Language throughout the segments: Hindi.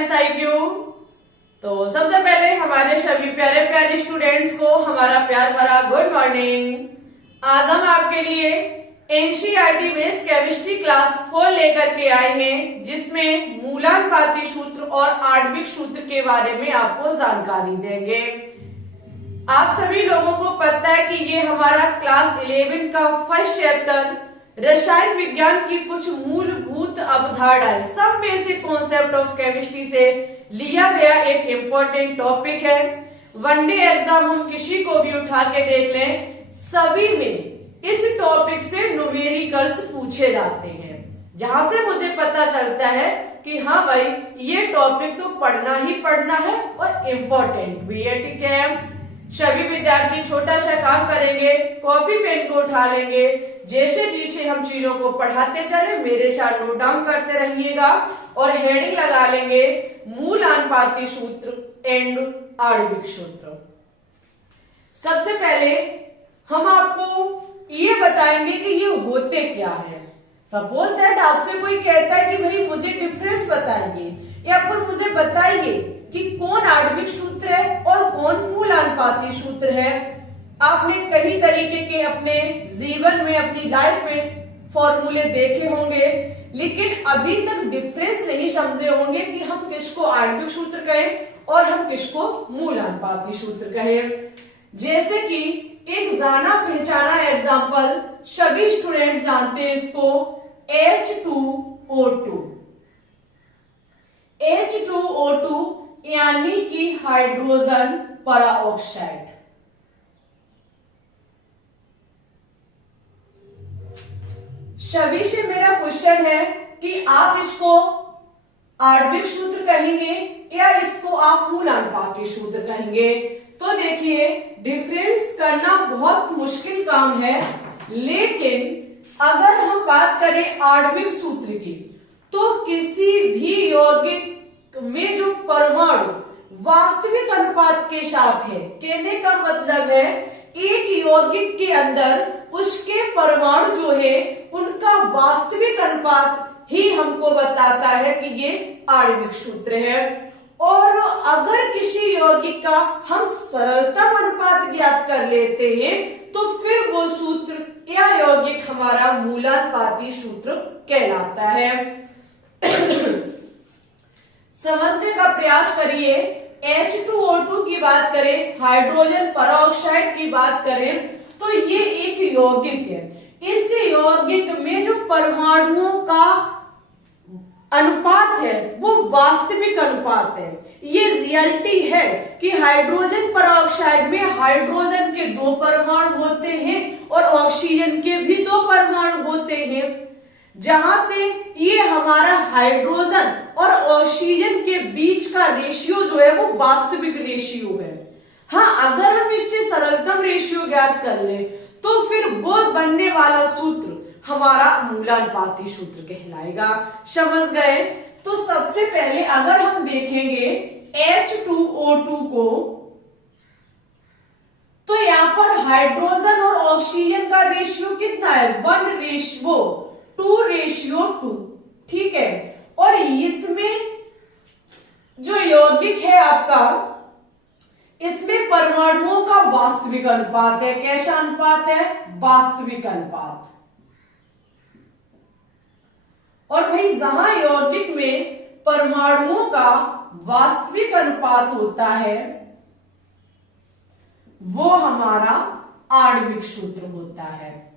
Science IQ. तो सबसे पहले हमारे सभी प्यारे प्यारे स्टूडेंट्स को हमारा प्यार भरा गुड मॉर्निंग। आज हम आपके लिए एनसीईआरटी बेस्ड केमिस्ट्री क्लास 4 लेकर के आए हैं, जिसमें मूलानुपाती सूत्र और आणविक सूत्र के बारे में आपको जानकारी देंगे। आप सभी लोगों को पता है कि ये हमारा क्लास 11 का फर्स्ट चैप्टर रसायन विज्ञान की कुछ मूलभूत अवधारणाएं, some basic concept of chemistry से लिया गया एक इम्पोर्टेंट टॉपिक है। वनडे एग्जाम हम किसी को भी उठा के देख लें, सभी में इस टॉपिक से न्यूमेरिकल्स पूछे जाते हैं, जहां से मुझे पता चलता है कि हाँ भाई ये टॉपिक तो पढ़ना ही पढ़ना है और इम्पोर्टेंट भी है। ठीक है, सभी विद्यार्थी छोटा सा काम करेंगे, कॉपी पेन को उठा लेंगे, जैसे जैसे हम चीजों को पढ़ाते चले मेरे साथ नोट डाउन करते रहिएगा और हेडिंग लगा लेंगे मूलानुपाती सूत्र एंड आणविक सूत्र। सबसे पहले हम आपको ये बताएंगे कि ये होते क्या है। सपोज दैट आपसे कोई कहता है कि भाई मुझे डिफरेंस बताइए या फिर मुझे बताइए कि कौन आणविक सूत्र है और कौन मूलानुपाती सूत्र है। आपने कई तरीके के अपने जीवन में, अपनी लाइफ में फॉर्मूले देखे होंगे, लेकिन अभी तक डिफरेंस नहीं समझे होंगे कि हम किसको आणविक सूत्र कहें और हम किसको मूलानुपाती सूत्र कहें। जैसे कि एक जाना पहचाना एग्जाम्पल सभी स्टूडेंट्स जानते हैं इसको, H2O2। H2O2 यानी कि हाइड्रोजन पराऑक्साइड। सभी से मेरा क्वेश्चन है कि आप इसको आणविक सूत्र कहेंगे या इसको आप मूलानुपाती सूत्र कहेंगे। तो देखिए, डिफरेंस करना बहुत मुश्किल काम है, लेकिन अगर हम बात करें आणविक सूत्र की, तो किसी भी यौगिक में जो परमाणु वास्तविक अनुपात के साथ है, कहने का मतलब है एक यौगिक के अंदर उसके परमाणु जो है उनका वास्तविक अनुपात ही हमको बताता है कि ये आणविक सूत्र है। और अगर किसी यौगिक का हम सरलतम अनुपात ज्ञात कर लेते हैं तो फिर वो सूत्र या यौगिक हमारा मूलानुपाती सूत्र कहलाता है। समझने का प्रयास करिए। H2O2 की बात करें, हाइड्रोजन पराऑक्साइड की बात करें, तो ये एक यौगिक है। इस यौगिक में जो परमाणुओं का अनुपात है वो वास्तविक अनुपात है। ये रियलिटी है कि हाइड्रोजन पराऑक्साइड में हाइड्रोजन के 2 परमाणु होते हैं और ऑक्सीजन के भी 2 परमाणु होते हैं, जहां से ये हमारा हाइड्रोजन और ऑक्सीजन के बीच का रेशियो जो है वो वास्तविक रेशियो है। हाँ, अगर हम इससे सरलतम रेशियो ज्ञात कर ले तो फिर वो बनने वाला सूत्र हमारा मूलानुपाती सूत्र कहलाएगा। समझ गए? तो सबसे पहले अगर हम देखेंगे H2O2 को, तो यहां पर हाइड्रोजन और ऑक्सीजन का रेशियो कितना है? 1:2:2। ठीक है, और इसमें जो यौगिक है आपका, इसमें परमाणुओं का वास्तविक अनुपात है। कैसा अनुपात है? वास्तविक अनुपात। और भाई जहां यौगिक में परमाणुओं का वास्तविक अनुपात होता है वो हमारा आणविक सूत्र होता है।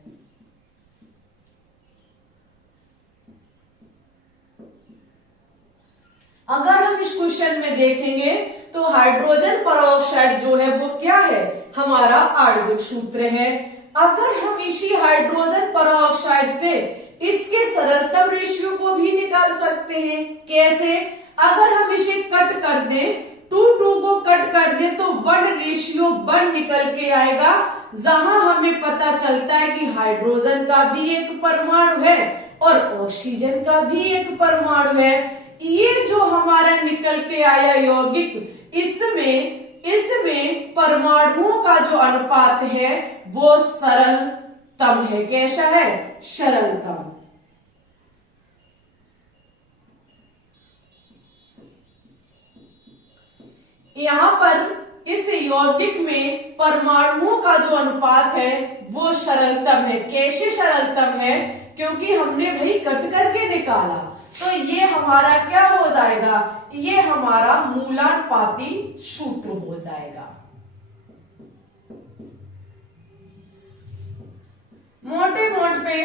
अगर हम इस क्वेश्चन में देखेंगे तो हाइड्रोजन पराऑक्साइड जो है वो क्या है? हमारा आणविक सूत्र है। अगर हम इसी हाइड्रोजन पराऑक्साइड से इसके सरलतम रेशियो को भी निकाल सकते हैं। कैसे? अगर हम इसे कट कर दें, 2:2 को कट कर दें तो 1:1 निकल के आएगा, जहां हमें पता चलता है कि हाइड्रोजन का भी एक परमाणु है और ऑक्सीजन का भी एक परमाणु है। ये जो हमारा निकल के आया यौगिक, इसमें परमाणुओं का जो अनुपात है वो सरलतम है। कैसा है? सरलतम। यहाँ पर इस यौगिक में परमाणुओं का जो अनुपात है वो सरलतम है। कैसे सरलतम है? क्योंकि हमने भाई कट करके निकाला, तो ये हमारा क्या हो जाएगा? ये हमारा मूलानुपाती सूत्र हो जाएगा। मोटे मोटे पे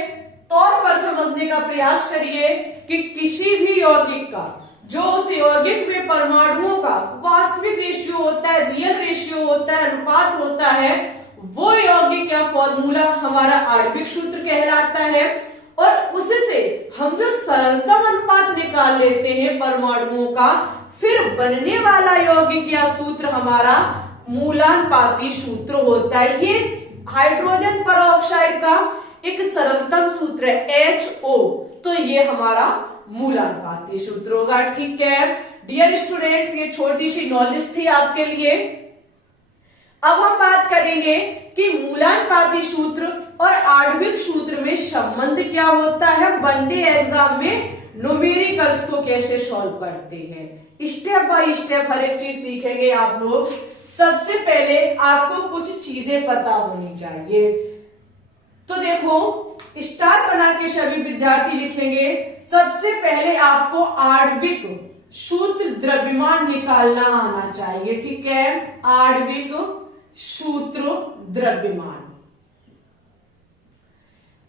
तौर पर समझने का प्रयास करिए कि किसी भी यौगिक का जो उस यौगिक में परमाणुओं का वास्तविक रेशियो होता है, रियल रेशियो होता है, अनुपात होता है, वो यौगिक या फॉर्मूला हमारा आणविक सूत्र कहलाता है। और उससे हम जो सरलतम अनुपात निकाल लेते हैं परमाणुओं का, फिर बनने वाला यौगिक या सूत्र हमारा मूलानुपाती सूत्र होता है। ये हाइड्रोजन परऑक्साइड का एक सरलतम सूत्र है HO, तो ये हमारा मूलानुपाती सूत्र होगा। ठीक है डियर स्टूडेंट्स, ये छोटी सी नॉलेज थी आपके लिए। अब हम बात करेंगे कि मूलानुपाती सूत्र और आणविक सूत्र में संबंध क्या होता है। वनडे एग्जाम में न्यूमेरिकल्स को कैसे सॉल्व करते हैं, स्टेप बाय स्टेप हर एक चीज सीखेंगे आप लोग। सबसे पहले आपको कुछ चीजें पता होनी चाहिए। तो देखो, स्टार बना के सभी विद्यार्थी लिखेंगे। सबसे पहले आपको आणविक सूत्र द्रव्यमान निकालना आना चाहिए। ठीक है, आणविक सूत्र द्रव्यमान,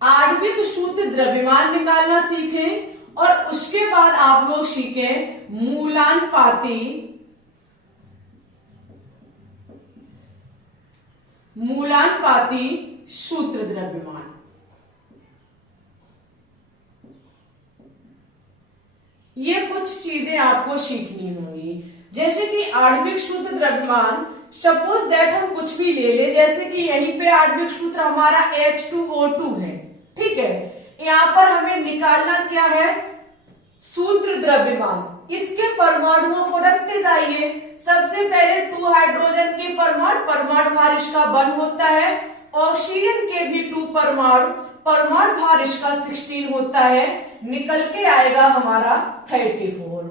आणविक सूत्र द्रव्यमान निकालना सीखें। और उसके बाद आप लोग सीखें मूलानुपाती सूत्र द्रव्यमान। ये कुछ चीजें आपको सीखनी होंगी, जैसे कि आणविक सूत्र द्रव्यमान। सपोज दैट हम कुछ भी ले ले, जैसे कि यहीं पे आणविक सूत्र हमारा H2O2 है। ठीक है, यहाँ पर हमें निकालना क्या है? सूत्र द्रव्यमान। इसके परमाणुओं को रखते जाइए। सबसे पहले 2 हाइड्रोजन के परमाणु भार इसका 1 होता है। ऑक्सीजन के भी 2 परमाणु भार इसका 16 होता है। निकल के आएगा हमारा 34।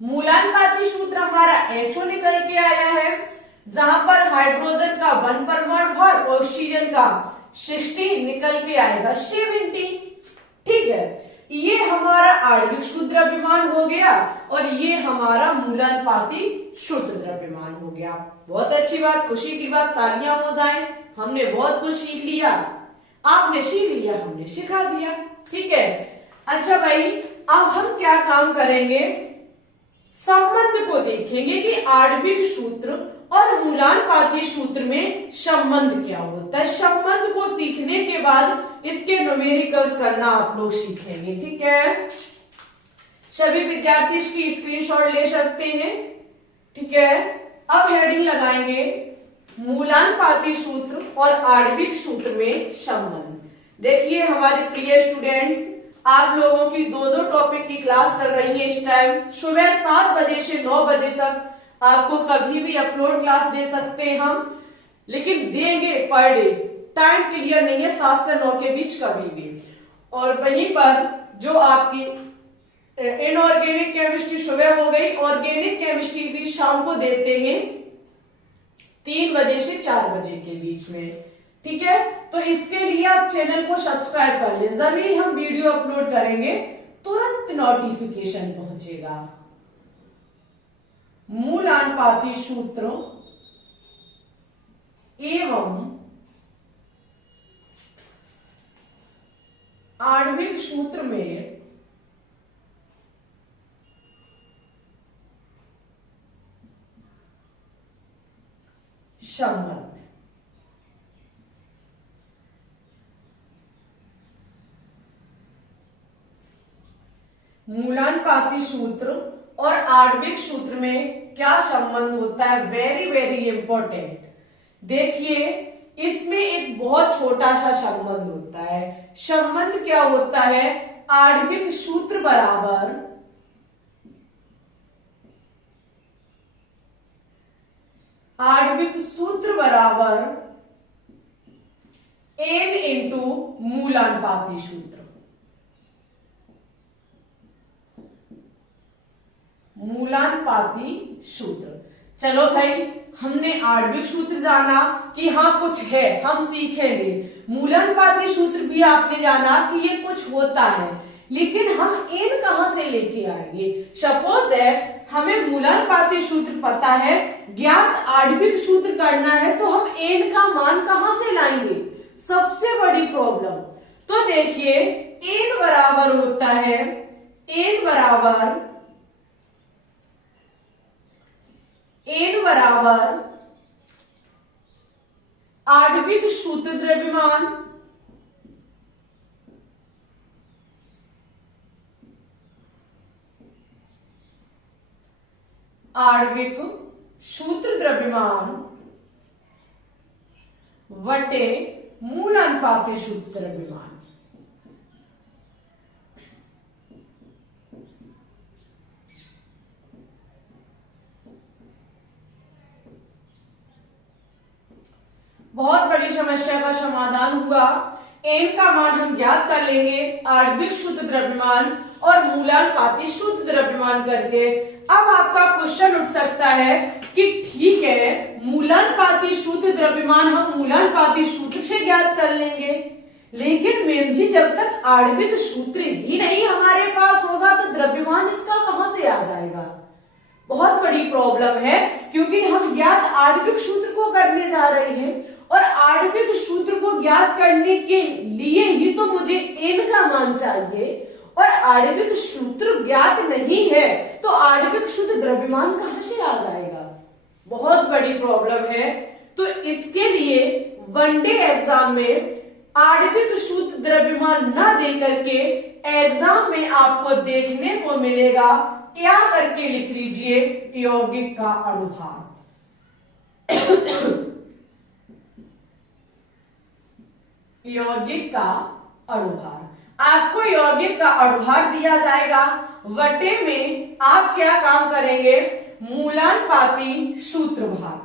मूलानुपाती सूत्र हमारा HO निकल के आया है, जहां पर हाइड्रोजन का 1 परमाणु भार, ऑक्सीजन का 16 निकल के आएगा 70। ठीक है, ये हमारा आणविक सूत्र द्रव्यमान हो गया और ये हमारा मूलानुपाती सूत्र द्रव्यमान हो गया। बहुत अच्छी बात, खुशी की बात, तालियां हो जाएं। हमने बहुत कुछ सीख लिया, आपने सीख लिया, हमने सिखा दिया। ठीक है, अच्छा भाई, अब हम क्या काम करेंगे? संबंध को देखेंगे कि आणविक सूत्र और मूलानुपाती सूत्र में संबंध क्या होता है। संबंध को सीखने के बाद इसके न्यूमेरिकल्स करना आप लोग सीखेंगे। ठीक है, सभी विद्यार्थी इसकी स्क्रीनशॉट ले सकते हैं। ठीक है, अब हेडिंग लगाएंगे मूलानुपाती सूत्र और आणविक सूत्र में संबंध। देखिए हमारे प्रिय स्टूडेंट्स, आप लोगों की 2-2 टॉपिक की क्लास चल रही है इस टाइम। सुबह 7 बजे से 9 बजे तक आपको कभी भी अपलोड क्लास दे सकते हैं हम, लेकिन देंगे पर डे। टाइम क्लियर नहीं है, 7 से 9 के बीच कभी भी। और वहीं पर जो आपकी इनऑर्गेनिक केमिस्ट्री सुबह हो गई, ऑर्गेनिक केमिस्ट्री भी शाम को देते हैं 3 बजे से 4 बजे के बीच में। ठीक है, तो इसके लिए आप चैनल को सब्सक्राइब कर ले, जब भी हम वीडियो अपलोड करेंगे तुरंत नोटिफिकेशन पहुंचेगा। मूलानुपाती सूत्र एवं आणविक सूत्र में संबंध। मूलानुपाती सूत्र और आणविक सूत्र में क्या संबंध होता है? Very very important. देखिए, इसमें एक बहुत छोटा सा संबंध होता है। संबंध क्या होता है? आणविक सूत्र बराबर n इंटू मूलानुपाती सूत्र। मूलानुपाती सूत्र। चलो भाई, हमने आणविक सूत्र जाना कि हाँ कुछ है, हम सीखेंगे। मूलानुपाती सूत्र भी आपने जाना कि ये कुछ होता है, लेकिन हम एन कहां से लेके आएंगे। सपोज दैट हमें मूलानुपाती सूत्र पता है, ज्ञात आणविक सूत्र करना है, तो हम एन का मान कहां से लाएंगे, सबसे बड़ी प्रॉब्लम। तो देखिए, एन बराबर होता है, एन बराबर आणविक सूत्र द्रव्यमान आणविक सूत्र द्रव्यमान वटे मूलानुपाती सूत्र द्रव्यमान। बहुत बड़ी समस्या का समाधान हुआ। एन का मान हम ज्ञात कर लेंगे आणविक शुद्ध द्रव्यमान और मूलानुपाती शुद्ध द्रव्यमान करके। अब आपका क्वेश्चन उठ सकता है कि ठीक है, मूलानुपाती शुद्ध द्रव्यमान हम मूलानुपाती सूत्र से ज्ञात कर लेंगे, लेकिन मैम जी जब तक आणविक सूत्र ही नहीं हमारे पास होगा तो द्रव्यमान इसका कहां से आ जाएगा। बहुत बड़ी प्रॉब्लम है, क्योंकि हम ज्ञात आणविक सूत्र को करने जा रहे हैं और आणविक सूत्र को ज्ञात करने के लिए ही तो मुझे एन का मान चाहिए, और आणविक सूत्र ज्ञात नहीं है तो आणविक शुद्ध द्रव्यमान कहां से आ जाएगा। बहुत बड़ी प्रॉब्लम है। तो इसके लिए वनडे एग्जाम में आणविक शुद्ध द्रव्यमान न दे करके एग्जाम में आपको देखने को मिलेगा, या करके लिख लीजिए यौगिक का अणुभार। यौगिक का अणुभार, आपको यौगिक का अणुभार दिया जाएगा। वटे में आप क्या काम करेंगे, मूलानुपाती सूत्रभार।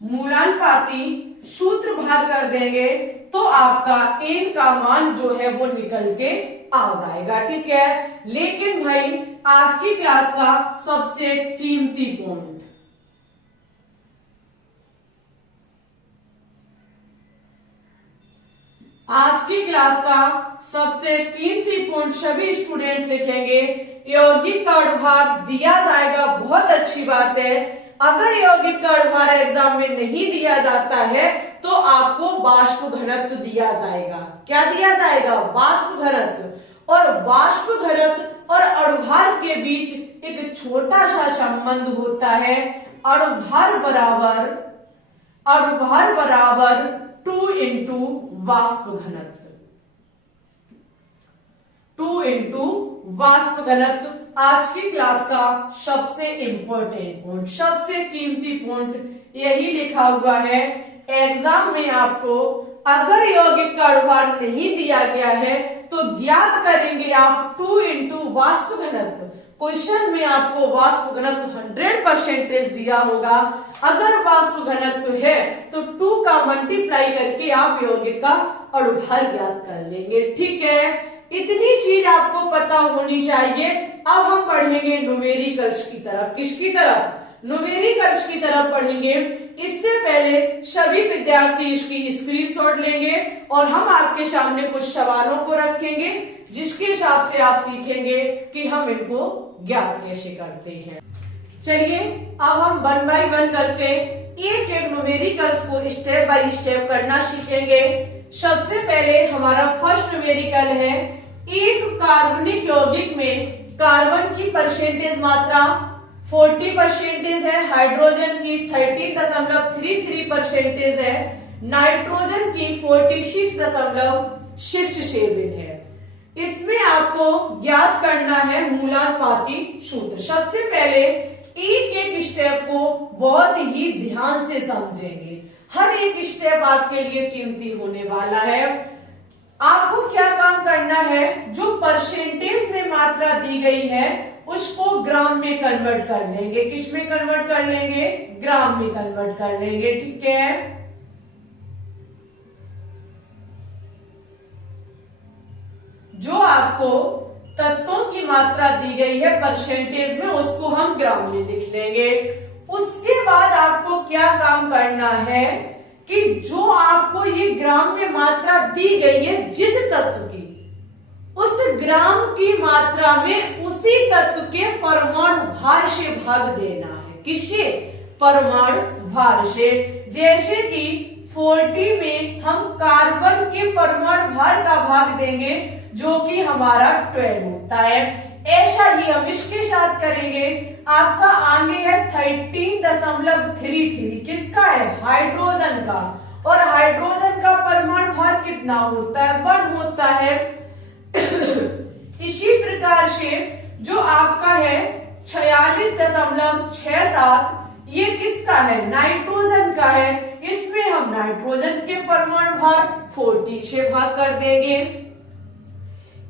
मूलानुपाती सूत्रभार कर देंगे तो आपका एन का मान जो है वो निकल के आ जाएगा। ठीक है, लेकिन भाई आज की क्लास का सबसे कीमती पॉइंट, आज की क्लास का सबसे कीमती पॉइंट सभी स्टूडेंट्स लिखेंगे। यौगिक का अणुभार दिया जाएगा, बहुत अच्छी बात है। अगर यौगिक का अणुभार एग्जाम में नहीं दिया जाता है तो आपको वाष्प घनत्व दिया जाएगा। क्या दिया जाएगा, वाष्प घनत्व। और वाष्प घनत्व और अणुभार के बीच एक छोटा सा संबंध होता है, अणुभार बराबर 2 इंटू वाष्प घनत्व। 2 इंटू वाष्प घनत्व आज की क्लास का सबसे इंपॉर्टेंट पॉइंट, सबसे कीमती पॉइंट यही लिखा हुआ है। एग्जाम में आपको अगर यौगिक का अणुभार नहीं दिया गया है तो ज्ञात करेंगे आप 2 इंटू वाष्प घनत्व। क्वेश्चन में आपको वाष्प घनत्व 100% दिया होगा। अगर वाष्प घनत्व है तो 2 का मल्टीप्लाई करके आप यौगिक का अणुभार ज्ञात कर लेंगे। ठीक है, इतनी चीज आपको पता होनी चाहिए। अब हम पढ़ेंगे न्यूमेरिकल्स की तरफ। किसकी तरफ, न्यूमेरिकल्स की तरफ पढ़ेंगे। इससे पहले सभी विद्यार्थी इसकी स्क्रीनशॉट लेंगे और हम आपके सामने कुछ सवालों को रखेंगे, जिसके हिसाब से आप सीखेंगे कि हम इनको ज्ञात कैसे करते हैं। चलिए अब हम 1 बाय 1 करके एक एक न्यूमेरिकल्स को स्टेप बाय स्टेप करना सीखेंगे। सबसे पहले हमारा फर्स्ट न्यूमेरिकल है, एक कार्बनिक यौगिक में कार्बन की परसेंटेज मात्रा 40% है, हाइड्रोजन की 13.33% है, नाइट्रोजन की 46.67 है। इसमें आपको ज्ञात करना है मूलानुपाती सूत्र। सबसे पहले एक एक स्टेप को बहुत ही ध्यान से समझेंगे, हर एक स्टेप आपके लिए कीमती होने वाला है। आपको क्या काम करना है, जो परसेंटेज में मात्रा दी गई है उसको ग्राम में कन्वर्ट कर लेंगे। किस में कन्वर्ट कर लेंगे, ग्राम में कन्वर्ट कर लेंगे। ठीक है, जो आपको तत्वों की मात्रा दी गई है परसेंटेज में, उसको हम ग्राम में लिख लेंगे। उसके बाद आपको क्या काम करना है कि जो आपको ये ग्राम में मात्रा दी गई है जिस तत्व की, उस ग्राम की मात्रा में उसी तत्व के परमाणु भार से भाग देना है। किससे? परमाणु भार से। जैसे कि 40 में हम कार्बन के परमाणु भार का भाग देंगे जो कि हमारा 12 होता है। ऐसा ही हम इसके साथ करेंगे। आपका आगे है 13.33, किसका है? हाइड्रोजन का। और हाइड्रोजन का परमाणु भार कितना होता है? 1 होता है। इसी प्रकार से जो आपका है 46.67, ये किसका है? नाइट्रोजन का है। इसमें हम नाइट्रोजन के परमाणु भार 40 से भाग कर देंगे।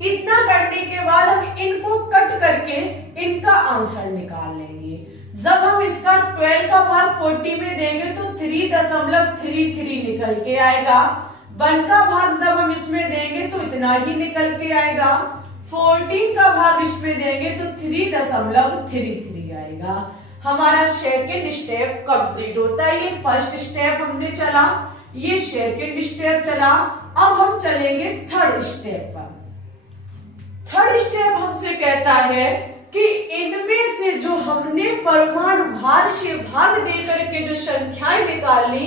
इतना करने के बाद हम इनको कट करके इनका आंसर निकाल लेंगे। जब हम इसका 12 का भाग 40 में देंगे तो 3.33 निकल के आएगा। 1 का भाग जब हम इसमें देंगे तो इतना ही निकल के आएगा। 14 का भाग इसमें देंगे तो 3.33 आएगा। हमारा सेकेंड स्टेप कंप्लीट होता है। ये फर्स्ट स्टेप हमने चला, ये सेकेंड स्टेप चला। अब हम चलेंगे थर्ड स्टेप पर। थर्ड स्टेप हमसे कहता है कि इनमें से जो हमने परमाणु भार से भाग देकर के जो संख्याएं निकाली,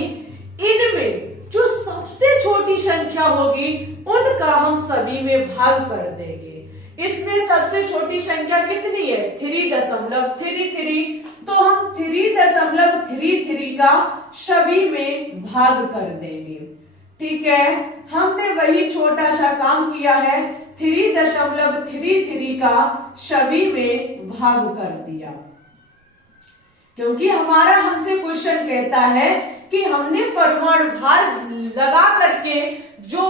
इनमें जो सबसे छोटी संख्या होगी उनका हम सभी में भाग कर देंगे। इसमें सबसे छोटी संख्या कितनी है? 3.33। तो हम 3.33 का सभी में भाग कर देंगे। ठीक है, हमने वही छोटा सा काम किया है, 3.33 का सभी में भाग कर दिया। क्योंकि हमारा हमसे क्वेश्चन कहता है कि हमने परमाणु भार लगा करके जो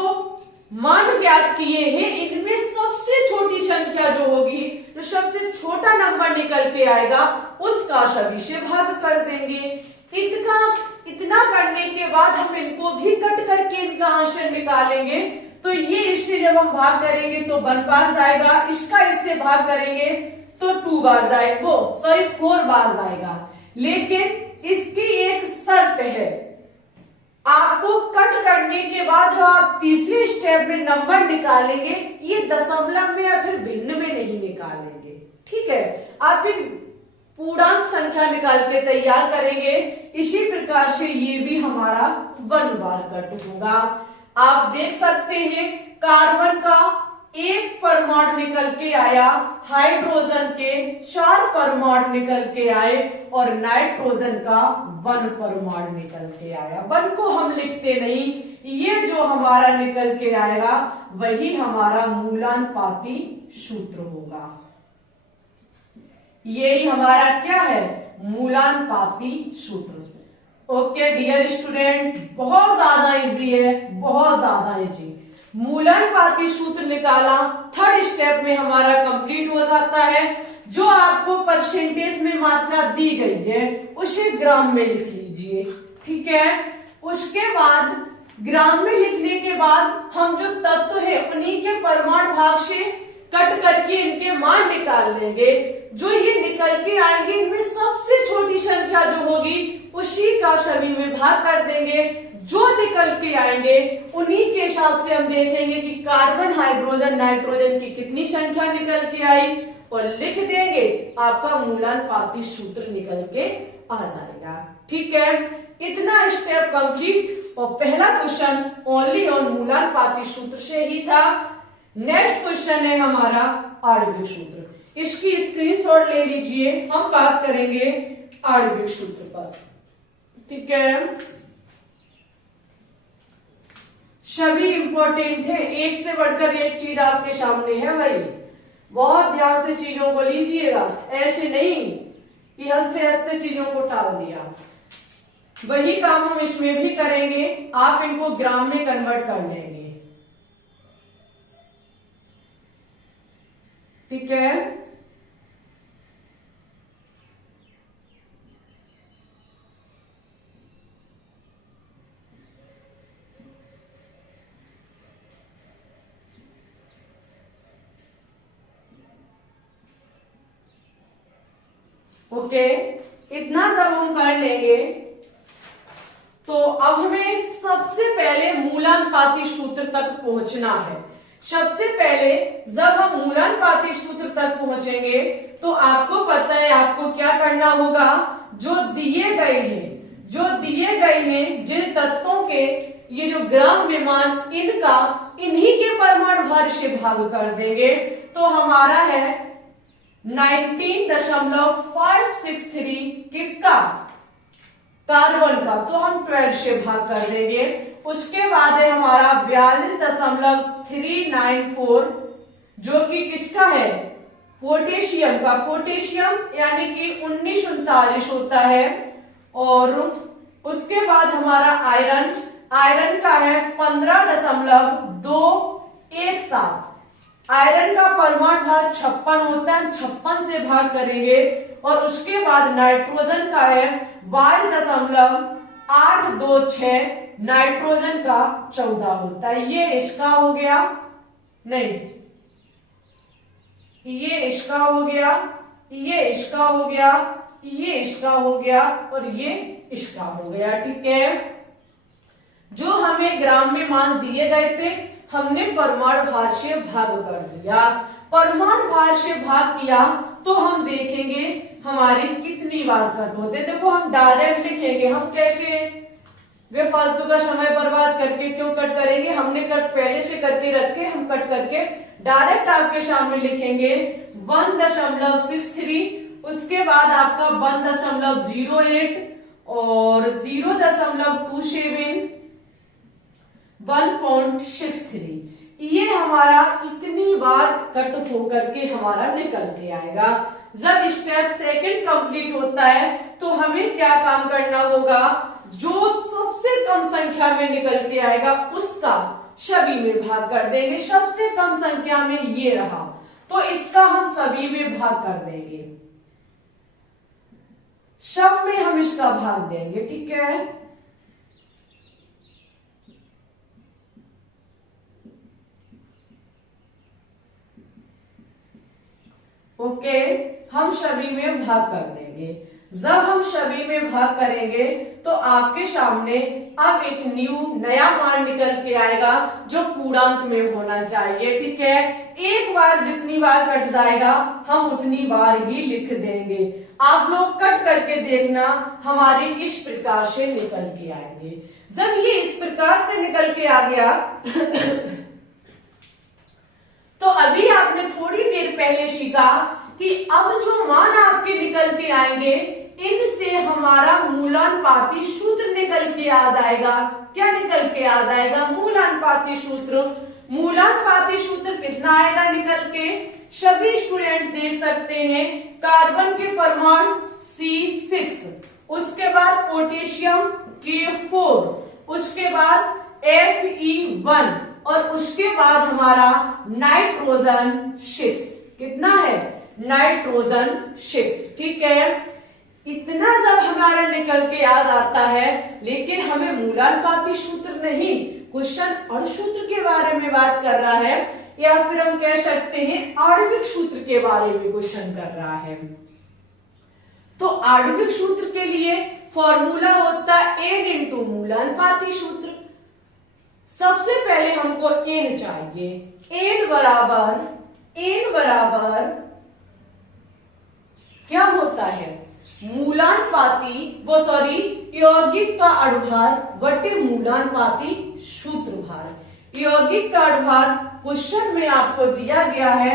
मान ज्ञात किए हैं, इनमें सबसे छोटी संख्या जो होगी, जो सबसे छोटा नंबर निकल के आएगा, उसका सभी से भाग कर देंगे। इतना करने के बाद हम इनको भी कट करके इनका आंसर निकालेंगे। तो ये इससे जब हम भाग करेंगे तो 1 बार जाएगा, इसका इससे भाग करेंगे तो 2 बार जाएगा, 4 बार जाएगा। लेकिन इसकी एक शर्त है, आपको कट करने के बाद जो आप तीसरे स्टेप में नंबर निकालेंगे, ये दशमलव में या फिर भिन्न में नहीं निकालेंगे। ठीक है, आप एक पूर्णांक संख्या निकाल के तैयार करेंगे। इसी प्रकार से ये भी हमारा 1 बार कट होगा। आप देख सकते हैं कार्बन का 1 परमाणु निकल के आया, हाइड्रोजन के 4 परमाणु निकल के आए और नाइट्रोजन का 1 परमाणु निकल के आया। 1 को हम लिखते नहीं, ये जो हमारा निकल के आएगा वही हमारा मूलानुपाती सूत्र होगा। यही हमारा क्या है? मूलानुपाती सूत्र। ओके डियर स्टूडेंट्स, बहुत ज्यादा इजी है, बहुत ज्यादा इजी। मूलानुपाती सूत्र निकाला, थर्ड स्टेप में हमारा कंप्लीट हो जाता है। जो आपको परसेंटेज में मात्रा दी गई है उसे ग्राम में लिख लीजिए। ठीक है, उसके बाद ग्राम में लिखने के बाद हम जो तत्व है उन्हीं के परमाणु भाग से कट करके इनके मान निकाल लेंगे। जो ये निकल के आएंगे, इनमें सबसे छोटी संख्या जो होगी उसी का सभी में भाग कर देंगे। जो निकल के आएंगे उन्हीं के हिसाब से हम देखेंगे कि कार्बन, हाइड्रोजन, नाइट्रोजन की कितनी संख्या निकल के आई और लिख देंगे, आपका मूलानुपाती सूत्र निकल के आ जाएगा। ठीक है, इतना स्टेप कंप्लीट और पहला क्वेश्चन ओनली और मूलानुपाती सूत्र से ही था। नेक्स्ट क्वेश्चन है हमारा आणविक सूत्र। इसकी स्क्रीनशॉट ले लीजिए, हम बात करेंगे आणविक सूत्र पर। ठीक है, सभी इंपॉर्टेंट है, एक से बढ़कर एक चीज आपके सामने है भाई। बहुत ध्यान से चीजों को लीजिएगा, ऐसे नहीं कि हंसते हंसते चीजों को टाल दिया। वही काम हम इसमें भी करेंगे, आप इनको ग्राम में कन्वर्ट कर लेंगे। ठीक है, ओके, इतना जब हम कर लेंगे तो अब हमें सबसे पहले मूलानुपाती सूत्र तक पहुंचना है। सबसे पहले जब हम मूलानुपाती सूत्र तक पहुंचेंगे तो आपको पता है आपको क्या करना होगा। जो दिए गए हैं जिन तत्वों के ये जो ग्राम में मान इनका इन्हीं के परमाणु भार से भाग कर देंगे तो हमारा है 19.563 किसका, कार्बन का, तो हम 12 से भाग कर देंगे। उसके बाद है हमारा 42.394 जो कि किसका है, पोटेशियम का। पोटेशियम यानी कि 1939 होता है। और उसके बाद हमारा आयरन का है 15.217। आयरन का परमाणु भार 56 होता है, 56 से भाग करेंगे। और उसके बाद नाइट्रोजन का है 22.826, नाइट्रोजन का 14 होता है। ये इसका हो गया, नहीं ये इसका हो गया, ये इसका हो गया, ये इसका हो गया और ये इसका हो गया। ठीक है, जो हमें ग्राम में मान दिए गए थे हमने परमाणु भार से भाग कर दिया। परमाणु भार से भाग किया तो हम देखेंगे हमारी कितनी बार कट होते। देखो हम डायरेक्ट लिखेंगे, हम कैसे बेफालतू का समय बर्बाद करके क्यों कट करेंगे। हमने कट पहले से करके रखे, हम कट करके डायरेक्ट आपके सामने लिखेंगे 1.63। उसके बाद आपका 1.08 और 0.27 1.63। ये हमारा इतनी बार कट होकर के हमारा निकल के आएगा। जब स्टेप सेकंड कंप्लीट होता है तो हमें क्या काम करना होगा, जो सबसे कम संख्या में निकल के आएगा उसका सभी में भाग कर देंगे। सबसे कम संख्या में ये रहा तो इसका हम सभी में भाग कर देंगे, सब में हम इसका भाग देंगे। ठीक है, ओके, हम सभी में भाग कर देंगे। जब हम सभी में भाग करेंगे तो आपके सामने अब एक नया मान निकल के आएगा जो पूर्णांक में होना चाहिए। ठीक है, एक बार जितनी बार कट जाएगा हम उतनी बार ही लिख देंगे। आप लोग कट करके देखना, हमारे इस प्रकार से निकल के आएंगे। जब ये इस प्रकार से निकल के आ गया तो अभी आपने थोड़ी देर पहले सीखा कि अब जो मान आपके निकल के आएंगे इनसे हमारा मूलानुपाती सूत्र निकल के आ जाएगा। क्या निकल के आ जाएगा, मूलानुपाती सूत्र। मूलानुपाती सूत्र कितना आएगा निकल के, सभी स्टूडेंट्स देख सकते हैं। कार्बन के परमाणु C6, उसके बाद पोटेशियम K4, उसके बाद Fe1 और उसके बाद हमारा नाइट्रोजन 6। कितना है, नाइट्रोजन 6। ठीक है, इतना जब हमारा निकल के आ जाता है, लेकिन हमें मूलानुपाती सूत्र नहीं, क्वेश्चन अणुसूत्र के बारे में बात कर रहा है, या फिर हम कह सकते हैं आणविक सूत्र के बारे में क्वेश्चन कर रहा है। तो आणविक सूत्र के लिए फॉर्मूला होता है n इंटू मूलानुपाती सूत्र। सबसे पहले हमको n चाहिए, n बराबर क्या होता है, मूलानुपाती यौगिक का अणुभार बटे मूलानुपाती सूत्र भार। यौगिक का अणुभार क्वेश्चन में आपको दिया गया है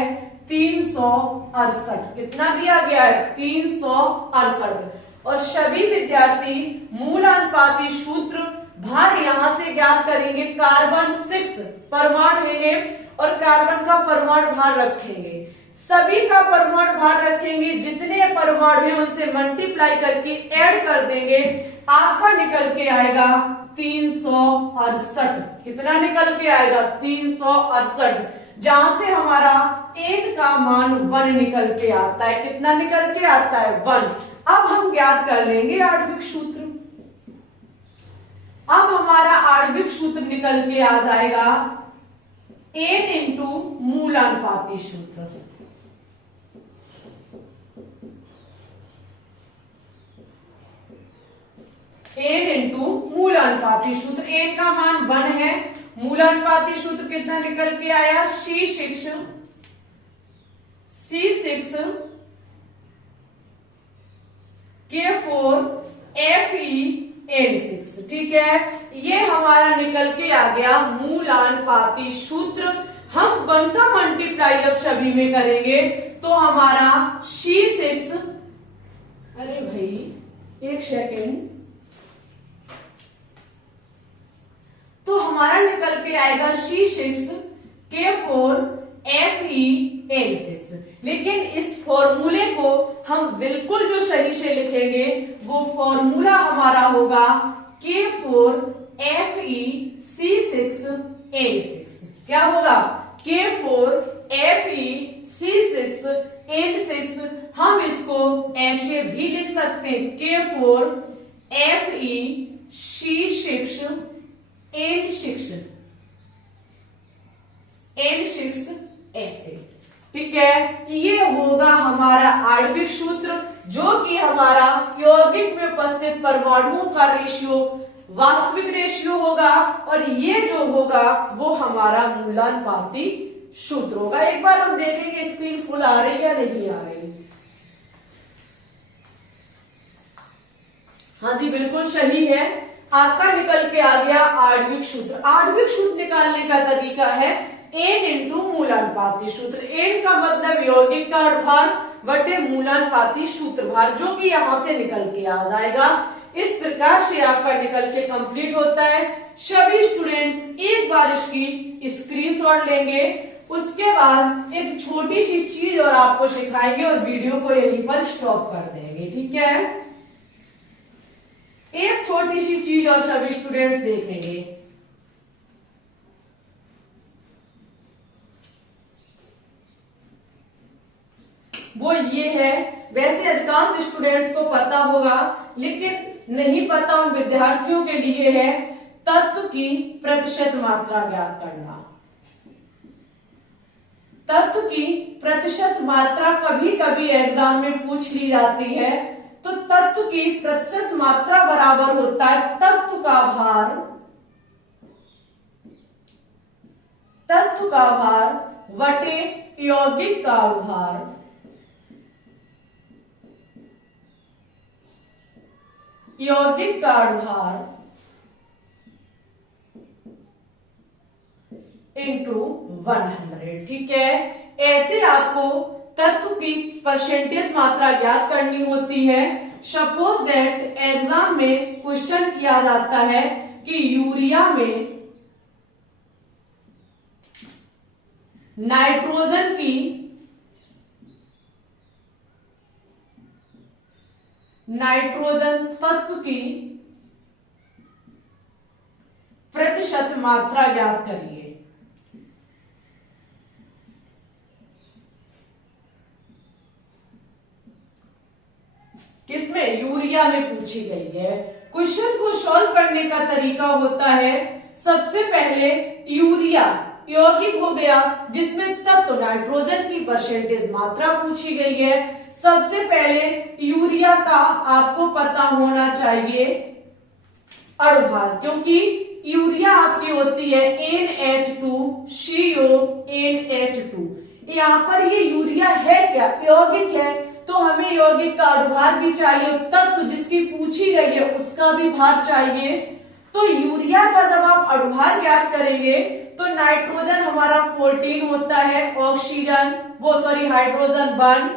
368। कितना दिया गया है, 368। और सभी विद्यार्थी मूलानुपाती सूत्र भार यहां से ज्ञात करेंगे। कार्बन 6 परमाणु है और कार्बन का परमाणु भार रखेंगे, सभी का परमाणु भार रखेंगे, जितने परमाणु हैं उनसे मल्टीप्लाई करके ऐड कर देंगे, आपका निकल के आएगा 368। कितना निकल के आएगा, 368, जहां से हमारा n का मान 1 निकल के आता है। कितना निकल के आता है, 1। अब हम ज्ञात कर लेंगे आणविक सूत्र। अब हमारा आणविक सूत्र निकल के आ जाएगा n इंटू मूलानुपाती सूत्र। एन इंटू मूलानुपाती सूत्र, एन का मान 1 है, मूलानुपाती सूत्र कितना निकल के आया C6 K4 FeN6, ठीक है। ये हमारा निकल के आ गया मूलानुपाती सूत्र। हम 1 का मल्टीप्लाई जब सभी में करेंगे तो हमारा C6, अरे भाई एक सेकेंड, तो हमारा निकल के आएगा C6 K4 FeN6। लेकिन इस फॉर्मूले को हम बिल्कुल जो सही से लिखेंगे वो फॉर्मूला हमारा होगा K4 FeC6N6। क्या होगा? K4 FeC6N6। हम इसको ऐसे भी लिख सकते हैं K4 FeC6N6 ऐसे, ठीक है। ये होगा हमारा आणविक सूत्र, जो कि हमारा यौगिक में उपस्थित परमाणुओं का रेशियो वास्तविक रेशियो होगा, और ये जो होगा वो हमारा मूलानुपाती सूत्र होगा। एक बार हम देखेंगे स्क्रीन फुल आ रही है या नहीं आ रही। हाँ जी बिल्कुल सही है, आपका निकल के आ गया आणविक सूत्र। आणविक सूत्र निकालने का तरीका है एन इंटू मूलानुपाती सूत्र। एन का मतलब यौगिक का भार बटे मूलानुपाती सूत्र भार, जो कि यहां से निकल के आ जाएगा। इस प्रकार से आपका निकल के कंप्लीट होता है। सभी स्टूडेंट्स एक बार इसकी स्क्रीनशॉट लेंगे, उसके बाद एक छोटी सी चीज और आपको सिखाएंगे और वीडियो को यहीं पर स्टॉप कर देंगे, ठीक है। एक छोटी सी चीज और सभी स्टूडेंट्स देखेंगे। वो ये है, वैसे अधिकांश स्टूडेंट्स को पता होगा, लेकिन नहीं पता उन विद्यार्थियों के लिए है तत्व की प्रतिशत मात्रा ज्ञात करना। तत्व की प्रतिशत मात्रा कभी कभी एग्जाम में पूछ ली जाती है। तो तत्व की प्रतिशत मात्रा बराबर होता है तत्व का भार बटे यौगिक का भार। यौगिक का भार इंटू 100, ठीक है। ऐसे आपको तत्व की परसेंटेज मात्रा ज्ञात करनी होती है। सपोज दैट एग्जाम में क्वेश्चन किया जाता है कि यूरिया में नाइट्रोजन तत्व की प्रतिशत मात्रा ज्ञात करिए। किसमें? यूरिया में पूछी गई है। क्वेश्चन को सॉल्व करने का तरीका होता है, सबसे पहले यूरिया यौगिक हो गया जिसमें तत्व नाइट्रोजन की परसेंटेज मात्रा पूछी गई है। सबसे पहले यूरिया का आपको पता होना चाहिए अणुभार, क्योंकि यूरिया आपकी होती है NH2CO NH2। यहाँ पर ये यूरिया है क्या? यौगिक है, तो हमें यौगिक का अणुभार भी चाहिए, तत्व जिसकी पूछी गई है उसका भी भार चाहिए। तो यूरिया का जब आप अणुभार ज्ञात करेंगे तो नाइट्रोजन हमारा 14 होता है, hydrogen 1,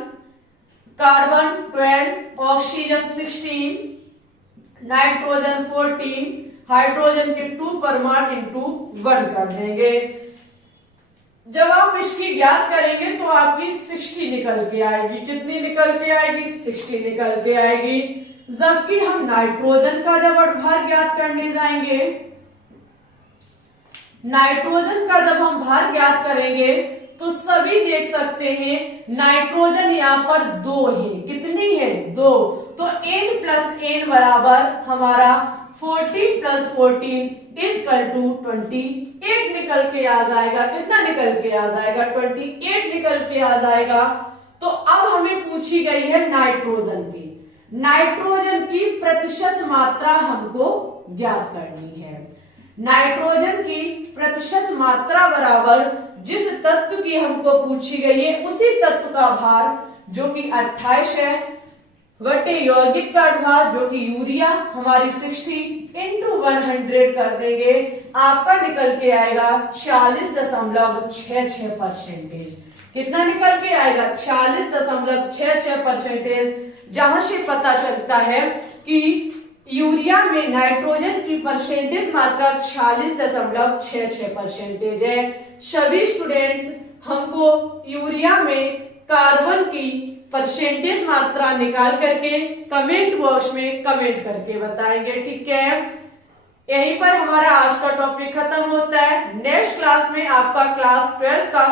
carbon 12, oxygen 16, nitrogen 14, hydrogen के 2 परमाणु इंटू 1 कर देंगे। जब आप इसकी ज्ञात करेंगे तो आपकी 60 निकल के आएगी। कितनी निकल के आएगी? 60 निकल के आएगी। जबकि हम नाइट्रोजन का जब अणुभार ज्ञात करने जाएंगे, नाइट्रोजन का जब हम भार ज्ञात करेंगे तो सभी देख सकते हैं नाइट्रोजन यहाँ पर 2 है। कितनी है? 2। तो n प्लस n बराबर हमारा 14 प्लस 14 इक्वल टू 28 निकल के आ जाएगा। कितना निकल के आ जाएगा? 28 निकल के आ जाएगा। तो अब हमें पूछी गई है नाइट्रोजन की। नाइट्रोजन की प्रतिशत मात्रा हमको ज्ञात करनी है। नाइट्रोजन की प्रतिशत मात्रा बराबर जिस तत्व की हमको पूछी गई है उसी तत्व का भार जो कि 28 है बटे यौगिक का भार जो कि यूरिया हमारी 60 इंटू 100 कर देंगे, आपका निकल के आएगा 40.66%। कितना निकल के आएगा? 40.66%। जहां से पता चलता है कि यूरिया में नाइट्रोजन की परसेंटेज मात्रा 40.66% है। सभी स्टूडेंट्स हमको यूरिया में कार्बन की परसेंटेज मात्रा निकाल करके कमेंट बॉक्स में कमेंट करके बताएंगे, ठीक है। यहीं पर हमारा आज का टॉपिक खत्म होता है। नेक्स्ट क्लास में आपका क्लास 12 का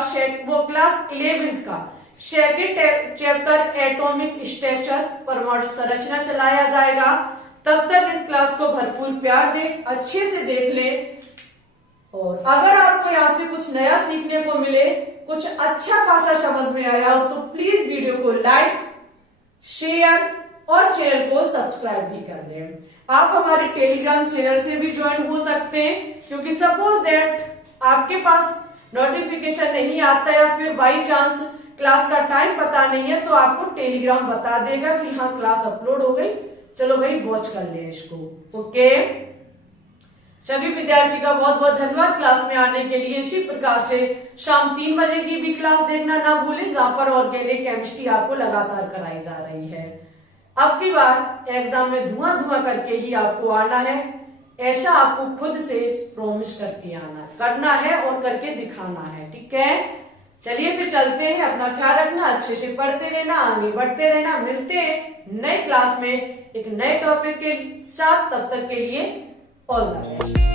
क्लास 11 का सेकेंड चैप्टर एटॉमिक स्ट्रक्चर परमाणु संरचना चलाया जाएगा। तब तक इस क्लास को भरपूर प्यार दे, अच्छे से देख ले, और अगर आपको यहाँ से कुछ नया सीखने को मिले, कुछ अच्छा खासा समझ में आया हो तो प्लीज वीडियो को लाइक, शेयर और चैनल को सब्सक्राइब भी कर दें। आप हमारे टेलीग्राम चैनल से भी ज्वाइन हो सकते हैं, क्योंकि सपोज दैट आपके पास नोटिफिकेशन नहीं आता या फिर बाई चांस क्लास का टाइम पता नहीं है तो आपको टेलीग्राम बता देगा कि हाँ क्लास अपलोड हो गई, चलो भाई वॉच कर ले इसको। ओके, सभी विद्यार्थी का बहुत बहुत धन्यवाद क्लास में आने के लिए। इसी प्रकार से शाम 3 बजे की भी क्लास देखना ना भूलें, जहां पर ऑर्गेनिक केमिस्ट्री आपको लगातार कराई जा रही है। अब की बार एग्जाम में धुआं करके ही आपको आना है, ऐसा आपको खुद से प्रॉमिस करके आना करना है और करके दिखाना है, ठीक है। चलिए फिर चलते हैं, अपना ख्याल रखना, अच्छे से पढ़ते रहना, आगे बढ़ते रहना। मिलते हैं नए क्लास में एक नए टॉपिक के साथ, तब तक के लिए ऑल द बेस्ट।